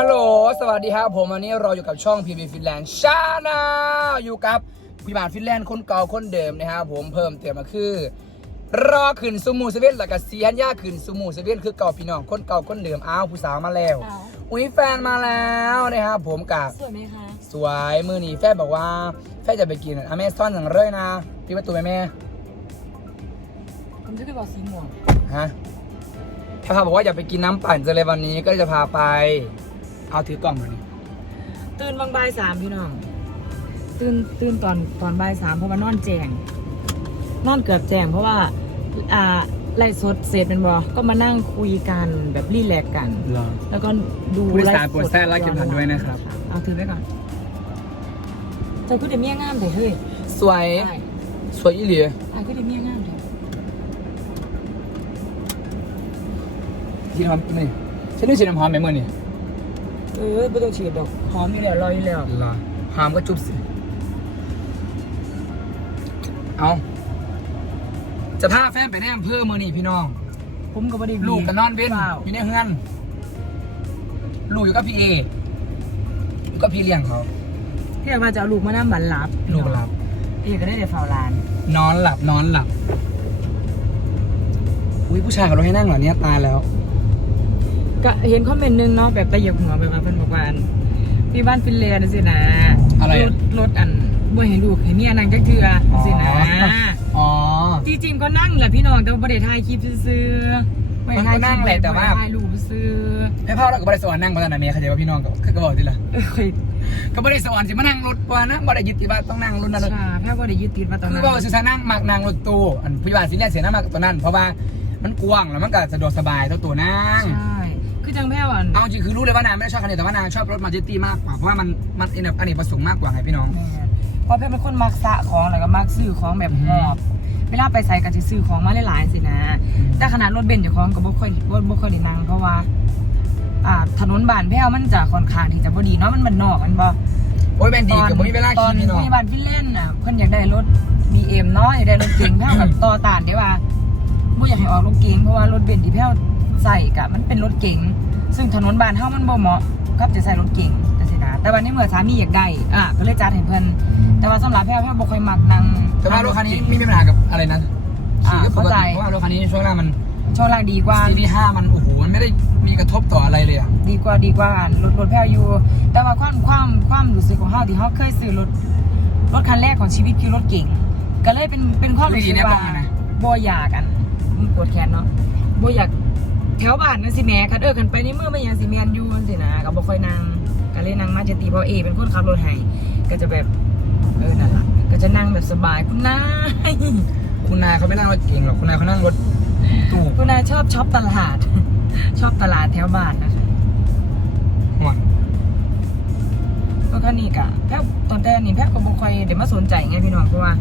ฮัลโหล สวัสดีครับผมวันนี้เราอยู่กับช่อง PB Finland ชาแนลอยู่กับพี่บานฟินแลนด์คนเก่าคนเดิมนะครับผมเพิ่มเติมมาคือ รอขึ้นซูมูเซเว่นแล้วก็เซียนย่าขึ้นซูมูเซเว่นคือเก่าพี่น้องคนเก่าคนเดิมอ้าวผู้สาวมาแล้ว อ้าว อุ้ยแฟนมาแล้วนะครับผมกับสวยไหมคะสวยมือนี้แฟนบอกว่า แฟนจะไปกินอเมซอนอย่างเลยนะพี่ประตูแม่แม่ผมจะไปบอกสีม่วงฮะถ้าเขาบอกว่าอยากไปกินน้ำปั่นจะเลยวันนี้ก็เลยจะพาไป เอาถือกล่องมานี่ตื่นบางบ่ายสามพี่น้อง ตื่นตื่นตอนตอนบ่ายสามเพราะว่านอนแจงนอนเกือบแจงเพราะว่า อ่าไล่สดเสร็จเป็นบอก็มานั่งคุยกันแบบรีแลกซ์กันรอ แล้วก็ดูผู้โดยสารไลฟ์โปรดแทรกและเข็มขัดด้วยนะครับ เอาถือไว้ก่อนใจกูเดเมียงามเถอะเฮ้ยสวย ใช่สวยอีหลีไอ้กูเดเมียงามเถอะที่ทำนี่ฉันนึกฉีดน้ำหอมไหมมื่อนี่ เออไม่ต้องฉีดดอกหอมอยู่แล้วลอยอยู่แล้วรอหอมก็จุ๊บสิ เอาจะพาแฟนไปแน่อำเภอมือนี่พี่น้อง ผมก็ไม่ได้วีลูกกับนอนเว้นเปล่าอยู่ในเฮือนลูกอยู่กับพี่เออยู่กับพี่เลี้ยงเขา ที่ว่าจะเอาลูกมานั่งบันลับลูกหลับเอกก็ได้แต่เฝ้าร้าน นอนหลับนอนหลับ อุ้ยผู้ชายเขาเราให้นั่งเหรอเนี่ยตายแล้ว ก็เห็นคอมเมนต์หนึงเนาะแบบตะเหยียบหัวแบบว่าเพิ่นบอกว่าอันพี่บ้านฟินแลนด์สินะอะไรอะ ถรถอันบ่ให้ลูกให้เมียนั่งจักเทื่อสินะอ๋อ จริงๆก็นั่งแหละพี่น้องแต่ว่าบ่ได้ถ่ายคลิปซื่อๆบ่ได้ถ่ายมันก็นั่งแหละแต่ว่าถ่ายรูปซื่อแม่พ่อเราก็บริสวรรค์นั่งมาตอนไหนเมียเขาใจว่าพี่น้องก็ก็บอกทีละเอ้ยก็บริสวรรค์สิมานั่งรถปะนะบริยึดติดว่าต้องนั่งรถนั้นรถใช่แพ่บ่ได้ยึดติดมาตอนคือนั้นว่าสื่อสารนั่งมักนั่งรถตู้อันผู้ใหญ่สิเนี่ยเสียน้ำมากตัวนั้น เพราะว่ามันกว้างแล้วมันก็สะดวกสบายตัวตัวนั่งใช่ คือจังแพ่วอันเอาจริงคือรู้เลยว่านางไม่ได้ชอบคันนี้แต่ว่านางชอบรถมาจิตี้มากกว่าเพราะว่ามันมันอนอเนกประสงค์มากกว่าไงพี่น้องแม่เพราะแพ่เป็นคนมักสะของแล้วก็มักซื้อของแบบอืมหอบเวลาไปใส่ก็สิซื้อของมาหลายๆสินะ แต่ขนาดรถเบนซ์เจ้าของก็บ่ค่อยบ่บ่ค่อยได้นั่งเพราะว่า อ่าถนนบ้านแพ้วมันจะค่อนข้างที่จะบ่ดีเนาะมันมันนอกมันบ่โอ้ยแบนดีกับมีเวลาตอขี่นพี่น้องที่บ้านพี่เล่นน่ะเพิ่นอยากได้รถ BM เนาะอยากได้รถเก๋งแพ้วกับต่อต้านได้ว่าบ่อยากให้ออกรถเก๋งเพราะว่ารถเบนซ์ที่แพ้ว ใส่กะมันเป็นรถเก๋งซึ่งถนนบ้านเฮามันบ่เหมาะกับจะใส่รถเก๋งจังซี่นะแต่วันนี้เมื่อสามีอยากได้อะก็เลยจัดให้เพิ่นแต่ว่าสำหรับแพ้วแพ้วบ่ค่อยมักนั่งแต่ว่ารถคันนี้ไม่มีปัญหากับอะไรนะอ่าขี่ก็ปกเข้าใจติเพราะว่ารถคันนี้ช่วงล่างมันช่วงล่างดีกว่าซีรีส์ห้ามันโอ้โหมันไม่ได้มีกระทบต่ออะไรเลยอะดีกว่าดีกว่ารถรถแพ้วอยู่ แต่ว่าความความความรู้สึกของเฮาที่เฮาเคยซื้อรถรถคันแรกของชีวิตคือรถเก่ง ก็เลยเป็นเป็นความรู้สึกว่าบ่อยากกันมึงปวดแขนเนาะบ่อยาก แถวบ้านนั่นสิแหม่คันเออคันไปในเมื่อไม่ยังสิแม่นอยู่จังซี่นะก็บ่ค่อยนั่งก็เลยนั่งมาจะตีเพราะเอเป็นคนขับรถให้ก็จะแบบเออนั่นล่ะก็จะนั่งแบบสบายคุณนายคุณนายเขาไม่นั่งรถเก่งหรอกคุณนายเขานั่งรถตู้คุณนายชอบช็อปตลาด ชอบตลาดแถวบ้านนะคะห่วงรถคันนี้กะแพบตอนแต่นี่แพบก็บ่ค่อยเดี๋ยวมาสนใจไงพี่น้องเพราะว่า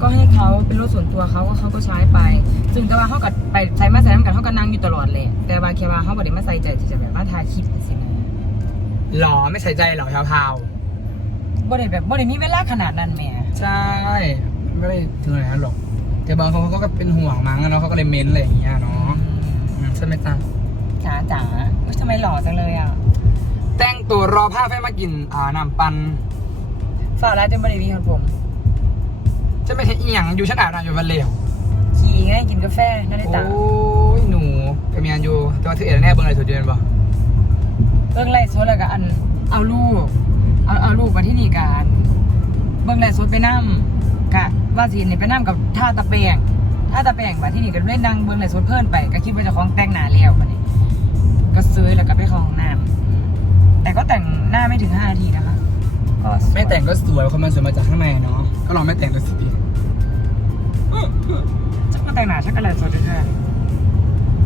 ก็ให้เขาเป็นรถส่วนตัวเขาก็เขาก็ใช้ไป ซึ่งแต่ว่าเขาก็ไปใช้มาใส่น้ำกันเขาก็นั่งอยู่ตลอดเลยแต่ว่าแค่ว่าเขาบ่ได้มาใส่ใจที่จะแบบมาถ่ายคลิปสินะหล่อไม่ใส่ใจหล่อชาวพาวบ่ได้แบบบ่ได้มีเวลาขนาดนั้นแหม่ใช่ไม่ได้ถึงไหนนั้นหรอกแต่บางคนเขาก็เป็นห่วงมั้งแล้วเนาะเขาก็เลยเม้นอะไรอย่างเงี้ยเนาะอืมใช่ไหมจ๊ะจ๋าจ๋าอุ๊ยทำไมหล่อจังเลยอะแต่งตัวรอผ้าแฟนมากินอ่าน้ำปัน ฝ่าแล้วจนบ่ได้มีคนผม จะไม่เห็นอีหยังอยู่ชั้นอาบน้ำอยู่วันเหลวขี่ไงกินกาแฟนั่นได้โอ้ตายหนูกับเมียอยู่แต่ว่าเธอเอ็ดแน่เบิ่งอะไรสุดเดือนบ่เบิ่งไล่สดแล้วก็อันเอาลูกเอาเอาลูกมาที่นี่กันเบิ่งไล่สดไปนํกะว่าสินี่ไปนํกับท่าตะแปงท่าตะแปงมาที่นี่ก็เล่นนั่งเบิ่งไล่สดเพิ่นไปก็คิดว่าเจะของแต่งหน้าแล้วบัดนี้ก็ซื้อแล้วก็ไปเข้าห้องน้ำแต่ก็แต่งหน้าไม่ถึง5นาทีนะคะก็สวย ไม่แต่งก็สวยคนมันสวยมาจากข้างในเนาะก็ลองไม่แต่งดูสิ ชักมาแต่งหน้าชักกระไรสดด้วย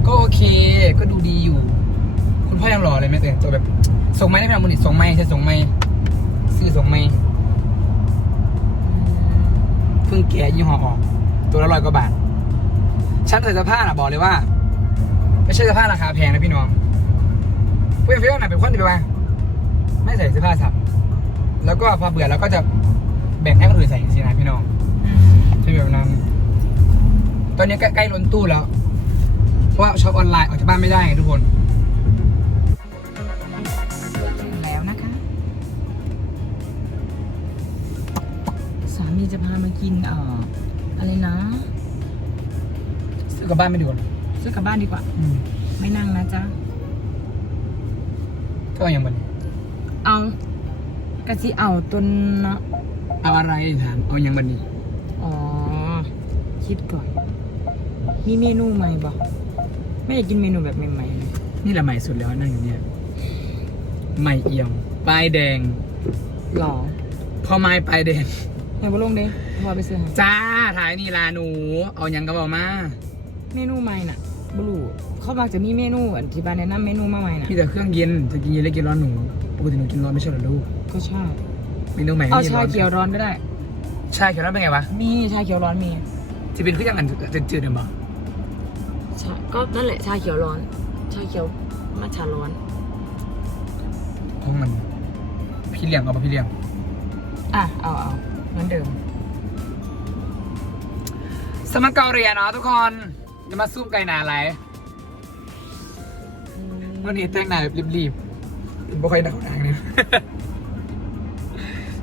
ก็โอเค ก็ดูดีอยู่ คุณพ่อยังหล่อเลยไม่แต่งตัวแบบส่งไม้ได้ไหมล่ะมุนิส่งไม้ใช่ส่งไม้ซื้อส่งไม้เพิ่งแกะยี่ห้อออก ตัวละร้อยกว่าบาทฉันใส่เสื้อผ้าน่ะบอกเลยว่าไม่ใช่เสื้อผ้าราคาแพงนะพี่น้องเพื่อนเพื่อนน่ะเป็นคนที่แบบว่าไม่ใส่เสื้อผ้าสับ แล้วก็พอเบื่อแล้วก็จะแบ่งให้คนอื่นใส่สินะพี่น้องจะแบบนั้น ตอนนี้ใกล้ๆล้นตู้แล้ว เพราะว่าช็อปออนไลน์ออกจากบ้านไม่ได้ไงทุกคนแล้วนะคะ สามีจะพามากินเอ่ออะไรนะ ซื้อกลับบ้านไม่ดีกว่าซื้อกลับบ้านดีกว่า อืมไม่นั่งนะจ๊ะ ก็อย่างมันเอากะทิเอาตนนะเอาอะไรถามเอาอย่างมันดีอ๋อ คิดก่อน มีเมนูใหม่บอกไม่อยากกินเมนูแบบใหม่ๆเลยนี่แหละใหม่สุดแล้วนั่งอยู่เนี่ย ใหม่เอี่ยมป้ายแดง หรอพอไม้ป้ายแดงอย่าไปลงเด้พอไปซื้อให้จ้าถ่ายนี่ลาหนู เอาอย่างก็บอกมาเมนูใหม่น่ะบลูเขามักจะมีเมนูอันที่บ้านแนะนำเมนูมาใหม่น่ะมีแต่เครื่องเย็นจะกินเย็นหรือกินร้อนหนูปกติหนูกินร้อนไม่ใช่เหรอลูกก็ชอบเมนูใหม่เอาไม่มีชาร้อนเขียวร้อนก็ได้ ชาเขียวร้อนเป็นไงวะมีชาเขียวร้อนมีจะเป็นเครื่องอันจืดๆเนี่ยบอกชา ก็นั่นแหละชาเขียวร้อน ชาเขียวมาชาร้อน ของมัน พี่เลี้ยงเอาปะพี่เลี้ยง อะ เอาเอาเหมือนเดิม สมัครเกาเรียนเนาะทุกคนจะมาซุ่มไก่หนาอะไรวันนี้แต่งหน้าแบบรีบๆบ่ค่อยหนาวหนังเนี่ย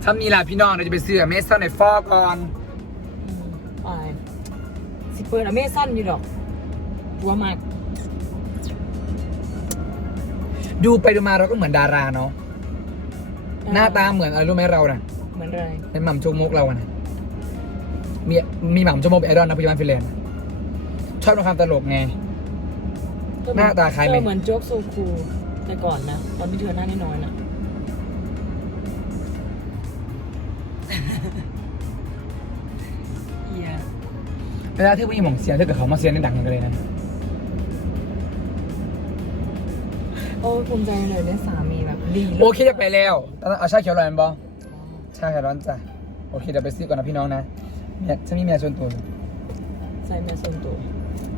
ถ้ามีลาพี่น้องเราจะไปซื้อเมสซันในฟอก่อน อืมอะไรสิเปิดอเมซันอยู่ดอก หัวมาก ดูไปดูมาเราก็เหมือนดาราเนาะหน้าตาเหมือนอะไรรู้ไหมเราน่ะเหมือนอะไรเป็นหม่ำโจกมกเราอะนะมีมีหม่ำโจกมกเป็นไอดอลนะปัจจุบันฟินแลนด์ชอบในความตลกไงก็เมือหน้าตาคล้ายไหมก็เหมือนโจ๊กโซคูแต่ก่อนนะตอนที่เธอหน้าน้อยๆนะเฮียเวลาที่ผู้หญิงหมองเสียถ้าเกิดเขามาเสียในดังกันเลยนะ อ้ยภูมิใจเลยได้สามีแบบดีลยโอเคจะไปแล้วตอนนั้นเอาชาเขียวร้อนบอชาเขียวร้อนจ้ะโอเคเดี๋ยวไปซื้อก่อนนะพี่น้องนะเมียฉันมีเมียชวนตัวใส่แม่ส่วนตัว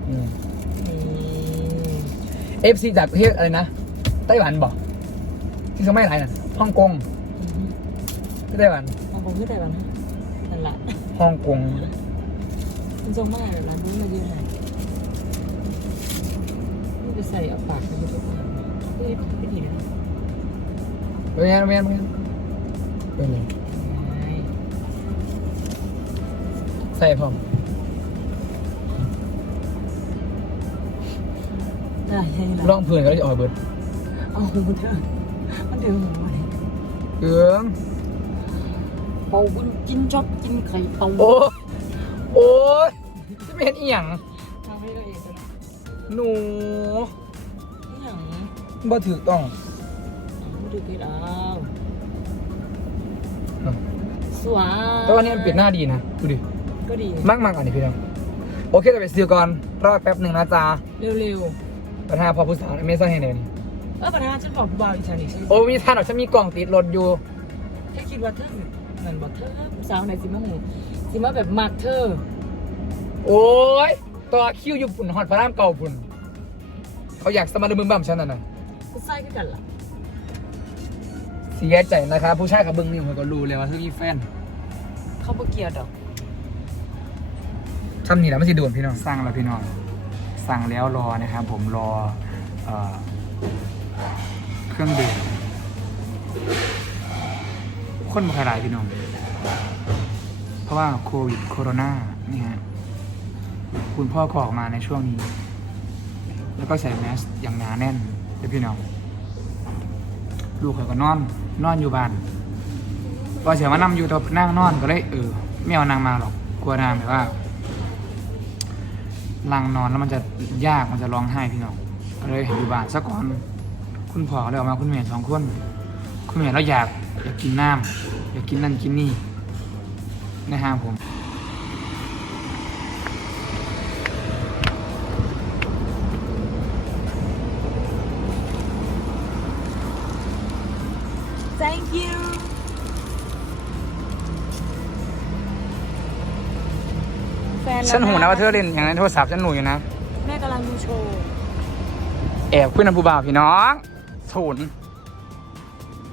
อืมนี่เอฟซีจากประเทศอะไรนะไต้หวันบอกที่เขาไม่ไรน่ะฮ่องกงที่ไต้หวันบางคนก็แต่วันนั่นแหละฮ่องกงมันทรงมากเลยร้านนี้มายืนไหนนี่ไปใส่เอาปากไปทุกคนเฮ้ย ไม่ดีนะเรียนเรียนเรียนเป็นไงใส่พร้อมได้ใช่ไหมร่องเพื่อนก็ได้ออกเบิร์ดเอามันเถอะมันเถอะหัวไหมเอื้องเป่าบุญกินชอบกินไข่เต่าโอ้โอ้ยจะไม่เห็นอีหยังทำให้เราเองกันหนูนี่อย่าง บ่ถือต้องไม่ดูผิดเอาสวยแต่วันนี้มันปิดหน้าดีนะดูดิก็ดีมากมากอันนี้พี่น้องโอเคจะไปซื้อก่อนรอแป๊บหนึ่งนะจ๊ะเร็วประธานพอผู้สาวไม่ใช่ให้เลยนี่ๆเออปัญหาฉันบอกผู้บ่าวอีฉันอีกฉันโอ้มีท่านหรอกฉันมีกล่องติดรถอยู่แค่คิดว่าเธอเหมือนบอกเธอสาวไหนสิมาหูสิมาแบบมักเธอ โอ้ยต่อคิวอยู่ปุ่นฮอดพระรามเก่าปุ่น เขาอยากสมัครมึงบ้ามฉันน่ะนะ ก็ใส่คือกันล่ะเสียใจนะครับ ผู้ชายกับเบิ้งนี่ผมก็รู้เลยว่าคือมีแฟนเขาบ่เกลียดดอกทำนี่แหละไม่ใช่ด่วนพี่น้องสั่งแล้วพี่น้องสั่งแล้วรอนะครับ ผมรอเอ่อเครื่องดื่มคนมาขายพี่น้อง เพราะว่าโควิดโคโรนานี่ฮะคุณพ่อก็ออกมาในช่วงนี้ แล้วก็ใส่แมสอย่างหนาแน่น เดี๋ยวพี่น้อง ลูกเขาก็นอน นอนอยู่บ้านพอเสียมานำอยู่แตัวนั่งนอนก็เลยเออไม่เอานางมาหรอกกลัวนางแบบว่าลังนอนแล้วมันจะยากมันจะร้องไห้พี่น้องก็เลยอยู่บ้านสักก่อน คุณพ่อเลยออกมาคุณแม่สองคน คุณแม่เราอยากอยากกินน้ำอยากกินนั่นกินนี่ในห้างผม ฉันหูนะว่าเธอเล่นอย่างนั้นโทรศัพท์ฉันหนูอยู่นะ แม่กำลังดูโชว์ แอบคุยนำผู้บ่าวพี่น้องศูนย์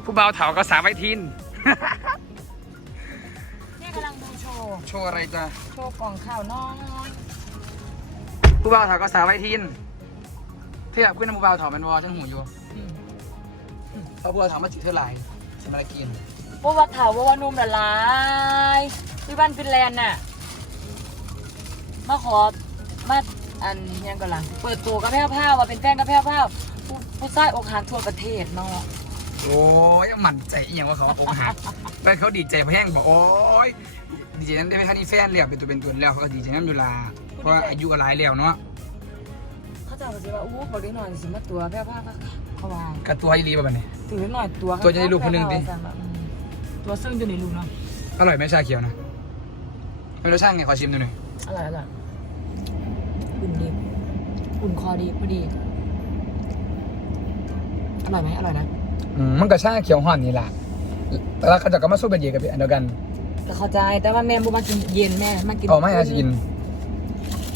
ผู้บ่าวเถาก็สาวไว้ทิน แม่กำลังดูโชว์ โชว์อะไรจ้ะโชว์กล่องข้าวน้อยผู้บ่าวเถาก็สาวไว้ทินเทียบคุยนำผู้บ่าวเถาเป็นวอฉันหูอยู่อืมเพราะผู้บ่าวเถามาจีเธอหลายฉันมากิน ว่าว่าถาวว่าว่านุ่มละลายพี่บ้านฟินแลนด์น่ะ มาขอมาอันยังก็หลังเปิดตัวกับแพ้วพ้าวว่าเป็นแฟนกับแพ้วพ้าวผู้ผู้ชายอกหักทั่วประเทศเนาะโอ้ยหมั่นใจอหย่างว่าเขาอกหักแต่เขาดีใจแพงบอกโอ้ยดีใจนั้นได้ไหมคะนี่แฟนเรียกเป็นตัวเป็นตัวแล้วเขาก็ดีใจนั้นอยู่ลาเพราะว่าอายุก็หลายแล้วเนาะเขาจะบอกสิว่าอู้บอกได้หน่อยสิมาตัวแพ้วพ้าวก็เขาวางกับตัวอีรีแบบนี้ถือหน่อยตัวตัวจะได้ลูกคนหนึ่งดิตัวซึ่งจะได้ลูกเนาะอร่อยไหมชาเขียวนะไม่รสชาติไงขอชิมดูหน่อย อร่อยอร่อยอุ่นดี อุ่นคอดีพอดี อร่อยไหมอร่อยนะอืมมันก็ชาเขียวห่อนนี่แหละแล้วเขาจะก็มาสู้เป็นเยกับอันเดียวกันแต่เข้าใจแต่ว่าแม่บุมากินเย็นแม่มากินออกไม่อาชิน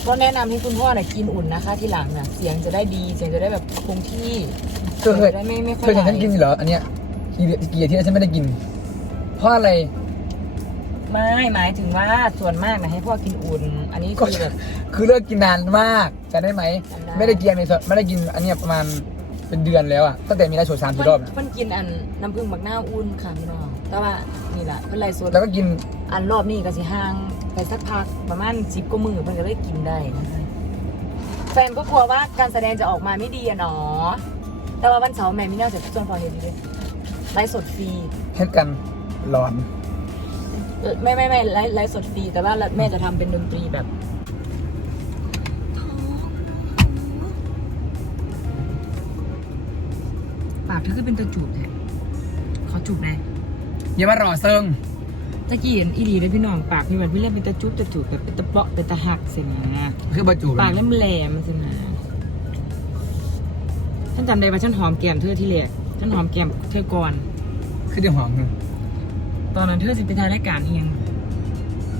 ก็แนะนำให้คุณพ่อน่ะกินอุ่นนะคะ ที่หลังน่ะ เสียงจะได้ดีเสียงจะได้แบบคงที่เธอเคยจะได้ไม่ไม่ค่เคอยยเห็นฉันกินเหรออันเนี้ยกี่กี่อาทิตย์แล้วฉันไม่ได้กิน เพราะอะไร ไม่หมายถึงว่าส่วนมากนะให้พ่อกินอุ่น อันนี้ก็คือแบบ คือเลิกกินนานมากจะได้ไหม จำได้ ไม่ได้กินในไม่ได้กินอันเนี้ยประมาณเป็นเดือนแล้วอะตั้งแต่มีไลฟ์สดสามสี่รอบนะเพิ่นกินอันน้ำผึ้งบักหน้าวอุ่นค่ะพี่น้องแต่ว่านี่แหละเพิ่นไล่สดแล้วก็กินอันรอบนี้ก็สิห่างไปสักพักประมาณสิบกว่ามือเพิ่นก็เลยกินได้นะคะแฟนก็กลัวว่าการแสดงจะออกมาไม่ดีอะเนาะแต่ว่าวันเสาร์แม่มีแนวจะส่วนพอเห็นดีเลยไลฟ์สดฟรี เช่นกันหลอนเออ ไม่ไม่ไม่ไลฟ์ไลฟ์สดฟรีแต่ว่าแม่จะทำเป็นดนตรีแบบปากเธอก็เป็นตัวจูบแท้ขอจูบหน่อยอย่ามารอเซิงตะกี้เห็นอีดีเลยพี่น้องปากพี่มันพี่เล่นเป็นตะจุบตะจูบแบบเป็นตะเปาะเป็นตะหักสินะคือบาจูปากแหลมแหลมๆสินะฉันจำได้ว่าฉันหอมแก้มเธอที่แรกฉันหอมแก้มเธอก่อนคือเดี๋ยวหอม ตอนนั้นเธอสิไปถ่ายรายการเอียง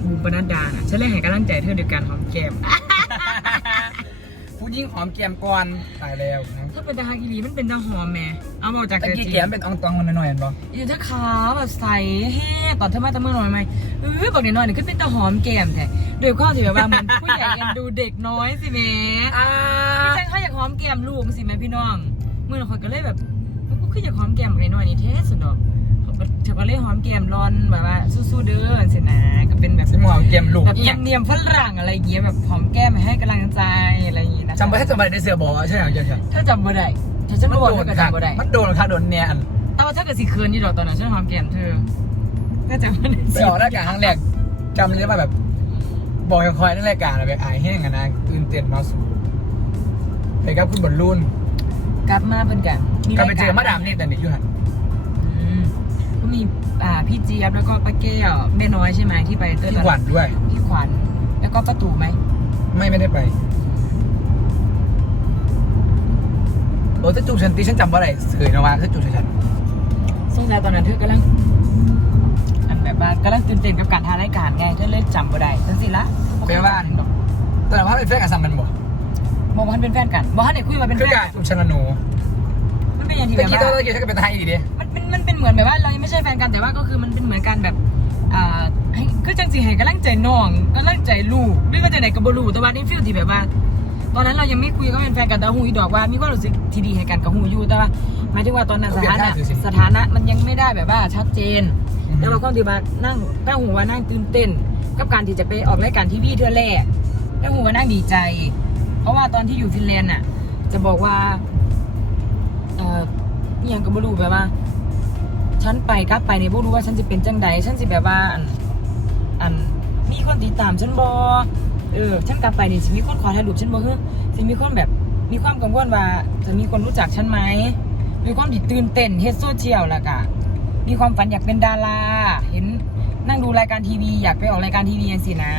บูมปนัดดาน่ะฉันเลยให้กำลังใจเธอโดยการหอมแก้มผู้หญิงหอมแก้มก่อนตายแล้วนะถ้าเป็นตาฮักอีหลีมันเป็นตาหอมแหม่เอามาจากตะเธอกี้จริงแก้มเป็นอองตองมันหน่อยๆเห็นปะอยู่ถ้าขาวแบบใสแห้ตอนเธอมาตะเมื่อหน่อยไหมเออบอกเด็กน้อยนี่ก็เป็นตาหอมแก้มแท้โดยข้อที่แบบว่าเหมันผู้ใหญ่กันดูเด็กน้อยสิแหม่อ่าพี่แจ้งเขาอยากหอมแก้มลูกสิแหม่พี่น้องเมื่อคนก็เลยแบบมันก็คืออยากหอมแก้มเด็กน้อยนี่แท้สุดดอกเขา ก็เธอก็เลยหอมแก้มร้อนแบบว่าสู้ๆเด้อสินะก็เป็นแบบสมหอมแก้มลูกแบบเนี่ยเนียมๆฝรั่งอะไรอย่างเงี้ยแบบหอมแก้มให้กำลังใจอะไรอย่างงี้นะจำไว้ถ้าจำไว้ในเสือบอกว่าใช่ไหมใช่ใช่ถ้าจำบ่ได้ถ้าฉันมันบอกโดเธอนก็ค่ะจำบ่ได้มันโดนค่ะโดนเนี่ยอันแต่ว่าถ้าเกิดสิคืนนี่ดอกตอนนั้นฉันหอมแก้มเธอก็จำบ่ได้ไปออกรายการครั้งแรกจำเลยว่าแบบบอกคอยๆในรายการอะแบบอายแห้งอะนะตื่นเต้นมาสูไปกับคุณบอลลูนกลับมาเพิ่นกันก็ไปเจอมาดามนี่แต่เด็กอยู่หันอืมก็ มีอ่าพี่เจี๊ยบแล้วก็ป้าแก้วแม่น้อยใช่ไหมที่ไปเต้ยพี่ขวัญด้วย พี่ขวัญแล้วก็ป้าตู่ไหมไม่ไม่ได้ไปโอ้ถ้าจูบฉันตีฉันจำว่าอะไรเสยนะว่าถ้าจูบฉันซึ่งแล้วตอนนั้นเธอกำลังอันแบบว่ากำลังตื่นเต้นกับการทารายการไงเธอเลยจำบ่ได้จังสิละแปลว่าแต่ว่าเป็นแฟนกับซัมมันบ่บอกว่าเป็นแฟนกันบอกว่าเด็กคุยมาเป็นคืแฟอนการจูบฉันละหนูมัน เป็นอย่างที่ตะแบบกี้ว่าตะกี้ฉันก็เป็นไทยดีดิมันเป็นมันเป็นเหมือนแบบว่าเรายังไม่ใช่แฟนกันแต่ว่าก็คือมันเป็นเหมือนกันแบบอ่าให้คือจังสิให้กำลังใจน้องกำลังใจลูกไม่ว่าจะไหนกับบลูแต่ว่านี่ฟีลที่แบบว่า ตอนนั้นเรายังไม่คุยก็เป็นแฟนกันแต่หูอีดอกว่ามีความรู้สึกที่ดีให้กันกับหูอยู่แต่ว่าหมายถึงว่าตอนนั้นสถานะสถานะมันยังไม่ได้แบบว่าชัดเจนแต่ว่าความที่ว่านั่งก็หูว่านั่งตื่นเต้น กับการที่จะไปออกรายการทีวีเทือแรกแล้วหูว่านั่งดีใจ เพราะว่าตอนที่อยู่ฟินแลนด์น่ะ จะบอกว่าเอ่ออหยังก็บ่รู้แบบว่า ฉันไปกลับไปเนี่ยบ่รู้ว่าฉันจะเป็นจังใดฉันสิแบบว่าอันอันมีคนติดตามฉันบ่เออฉันกลับไปเนี่ยสิมีคนขอถ่ายรูปฉันบ่ฮึสิมีคนแบบมีความกังวลว่าจะมีคนรู้จักฉันไหมมีความที่ตื่นเต้นเฮ็ดโซเชียลแล้วก็มีความฝันอยากเป็นดาราเห็นนั่งดูรายการทีวีอยากไปออกรายการทีวีจังซี่นะ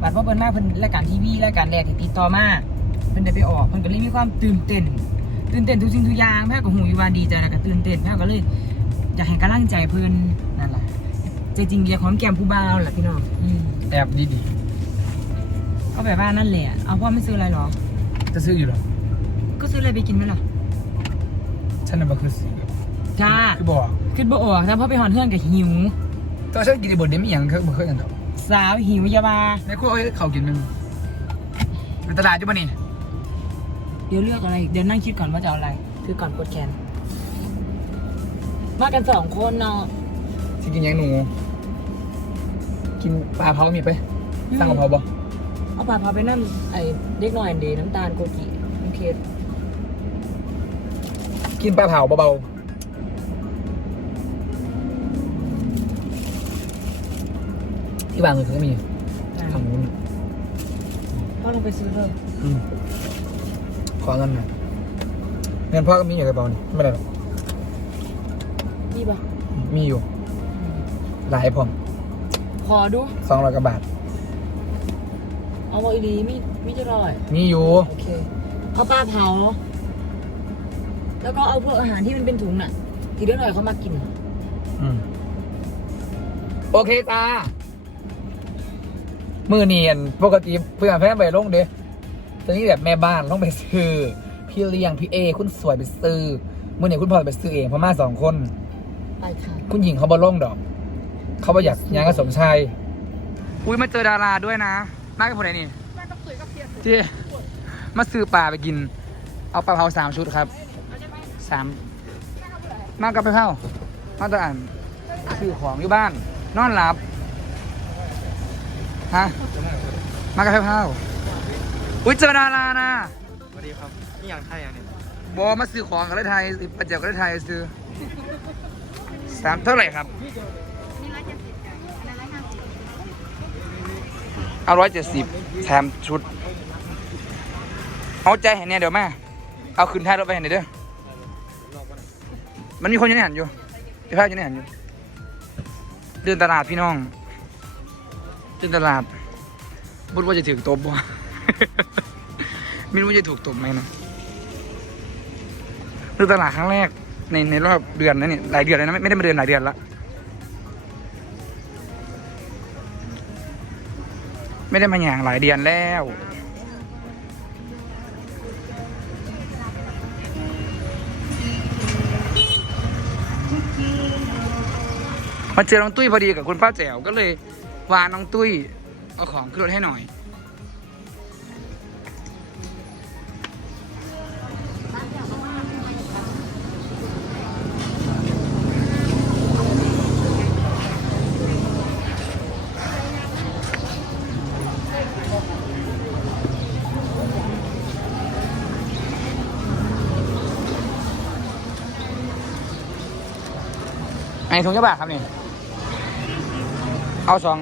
บัดพอเพิ่นมาเพิ่นรายการทีวีรายการแรกที่ติดต่อมาเพิ่นได้ไปออกเพิ่นก็เลยมีความตื่นเต้น ตื่นเต้นทุกสิ่งทุกอย่างแม่ก็หูอยู่ว่าดีใจแล้วก็ตื่นเต้นแม่ก็เลยอยากให้กำลังใจเพิ่นนั่นแหละใจจริงอยากหอมแก้มผู้บ่าวแหละพี่น้องอืมแอบดีดีก็แบบว่านั่นแหละเอาพ่อไม่ซื้ออะไรหรอจะซื้ออยู่หรอก็ซื้ออะไรไปกินไหมล่ะฉันน่ะบ่คือซื้อจ้าคือบอกขึ้นบ่ออกแต่พอไปหอนเพื่อนก็หิวตัวฉันกินในบทนี้ไม่ยังเคยบ่เคยกันดอกสาวหิวอยาบาแม่ครัวเอาให้เขากินมึงเป็นตลาดอยู่ป่ะนี่ เดี๋ยวเลือกอะไรเดี๋ยวนั่งคิดก่อนว่าจะเอาอะไร คือก่อนกดแคนมากันสองคนเนาะสิกินหยังหนูกกินปลาเผามีไปสั่งกะเพราบ่เอาปลาพาไปนั่นไอ้เด็กหน่อยอันเดน้ำตาลโกกิน้ำเค็มกินปลาเผาเบาๆที่บางเลยก็มีทางนู้นพ่อเราไปซื้อเลยอืม ขอเงินหน่อยเงินพ่อก็มีอยู่ในกระเป๋านี่ไม่เป็นได้หรอกนี่ปะมีอยู่ หลายผมขอดูสองร้อยกว่าบาท เอาบออีดีมีมีจะร่อย มีอยู่โอเค เอาปลาเผา แล้วก็เอาพวกอาหารที่มันเป็นถุงน่ะ ที่เด็กหน่อยเขามากิน อืมโอเคจ้ามือเนียนปกติเพื่อนแฟนไปลงเด้ ตอนนี้แบบแม่บ้านต้องไปซื้อ พี่เลี้ยงพี่เอ คุณสวยไปซื้อมือเนี่ยคุณพ่อไปซื้อเองเพราะมาสองคน ไปค่ะคุณหญิงเขาบอลงดอก เขาบออยากยังกับสมชายอุ้ยมาเจอดาราด้วยนะมากับคนไหนนี่เจ๊มาซื้อปลาไปกิน เอาปลาเผาสามชุดครับสามมากับไปเผามาตะอ่านซื้อของอยู่บ้าน นอนหลับฮะมากับไปเผา อุ้ยเจอดารานะสวัสดีครับนี่อย่างไทยอย่างเนี้ยบอมาซื้อของกันได้ไทยประเจียวกันได้ไทยซื้อสามเท่าไหร่ครับเอาร้อยเจ็ดสิบแถมชุด เอาใจเห็นเนี่ยเดี๋ยวแม่เอาขึ้นท้ายรถไปเห็นเด้อมันมีคนอยังไม่หันอยู่พี่พาอยังไม่หันอยู่เดินตลาดพี่น้องเดินตลาดบุญว่าจะถือตบบ่ ไม่รู้ว่าจะถูกตบไหมนะเดินตลาดครั้งแรก ในในรอบเดือนนะเนี่ยหลายเดือนเลยนะไม่ได้มาเดินหลายเดือนละไม่ได้มาอย่างหลายเดือนแล้วมาเจอน้องตุ้ยพอดีกับคุณป้าแจ๋วก็เลยวานน้องตุ้ยเอาของขึ้นรถให้หน่อย ไอ้ถุงเจ้าบาครับนี่ เอาสอง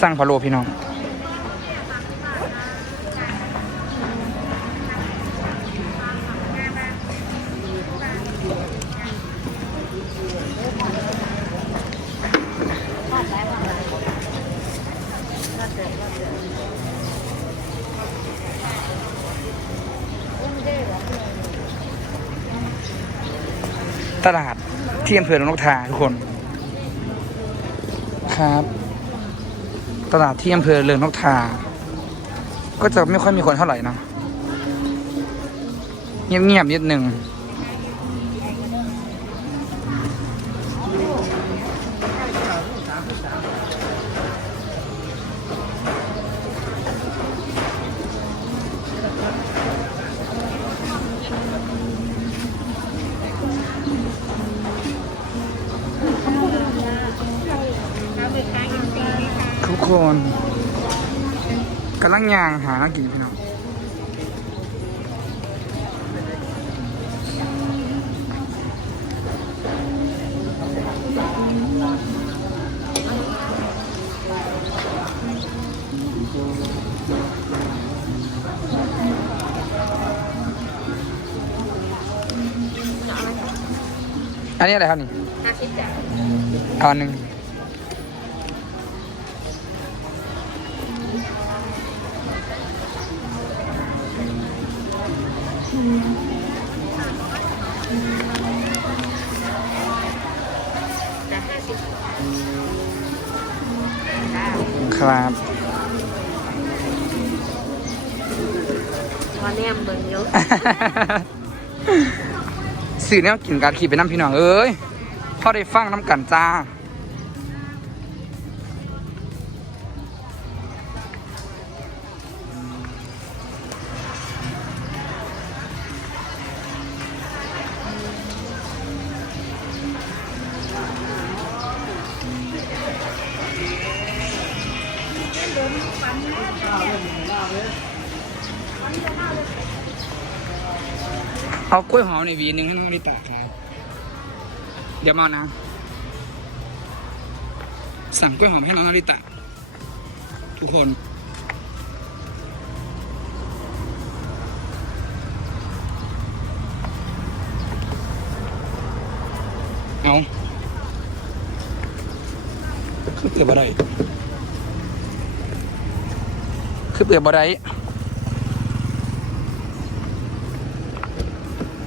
สั่งพะโลพี่น้อง ตลาดที่อำเภอหนองนกทาทุกคน ครับ ตลาดที่อำเภอเรืองนกทา ก็จะไม่ค่อยมีคนเท่าไหร่นะ เงียบๆนิดหนึ่งำลังย่างหากินพี่น้องอันนี้อะไรครับนี่เอาอันหนึ่ง ครับมาแนมเบิ่งเยอะสื่อแนวกินการขี่ไปน้ำพี่น้องเอ้ยพอได้ฟังน้ำกันจ้า เอากล้วยหอมในวีนึงให้น้องลิตาครับเดี๋ยวมาเอานะ สั่งกล้วยหอมให้น้องนาริตะ ทุกคน เอาคือเปลือกบะไดคือเปลือกบะได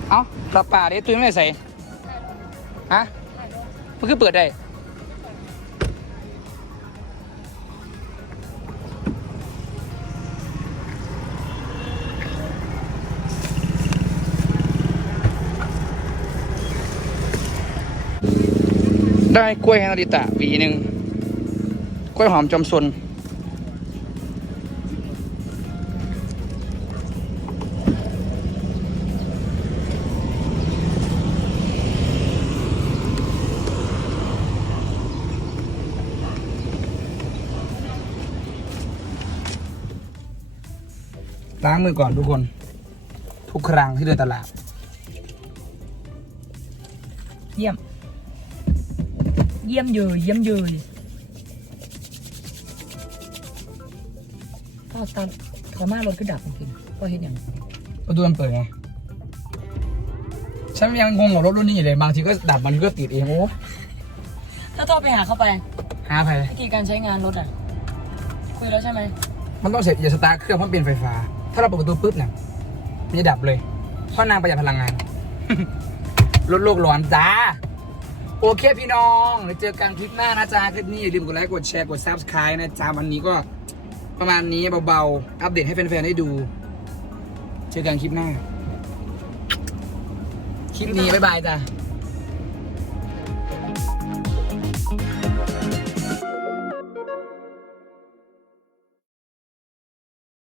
เอา ปลาป่าเด็ตุ้ยไม่ได้ใส่ฮะมันคือเปิดได้ได้กล้วยให้นาริตะหวีหนึ่งกล้วยหอมจอมซน ล้างมือก่อนทุกคน ทุกครั้งที่เดินตลาด เยี่ยม เยี่ยมเยยเยี่ยมเยยพ่อตอนเขามารถก็ดับจริงๆพ่อเห็นอย่างประตูมันเปิดไงฉันยังงงกับรถรุ่นนี้อยู่เลยบางทีก็ดับบางทีก็ติดเองโอ้ถ้าโทรไปหาเขาไปหาไปวิธีการใช้งานรถอะ คุยแล้วใช่ไหมมันต้องเสร็จอย่าสตาร์ทเครื่องเพราะมันเป็นไฟฟ้า ถ้าเราเปิดประตูปุ๊บเนี่ยมันจะดับเลย เพราะนางประหยัดพลังงาน ลดโลกร้อนจ้า โอเคพี่น้องเดี๋ยวเจอกันคลิปหน้านะจ๊ะ คลิปนี้อย่าลืมกดไลค์ กดแชร์ กด subscribe นะจ๊ะ วันนี้ก็ประมาณนี้เบาๆ อัปเดตให้แฟนๆได้ดู เจอกันคลิปหน้า คลิปนี้ บ๊ายบายจ้ะ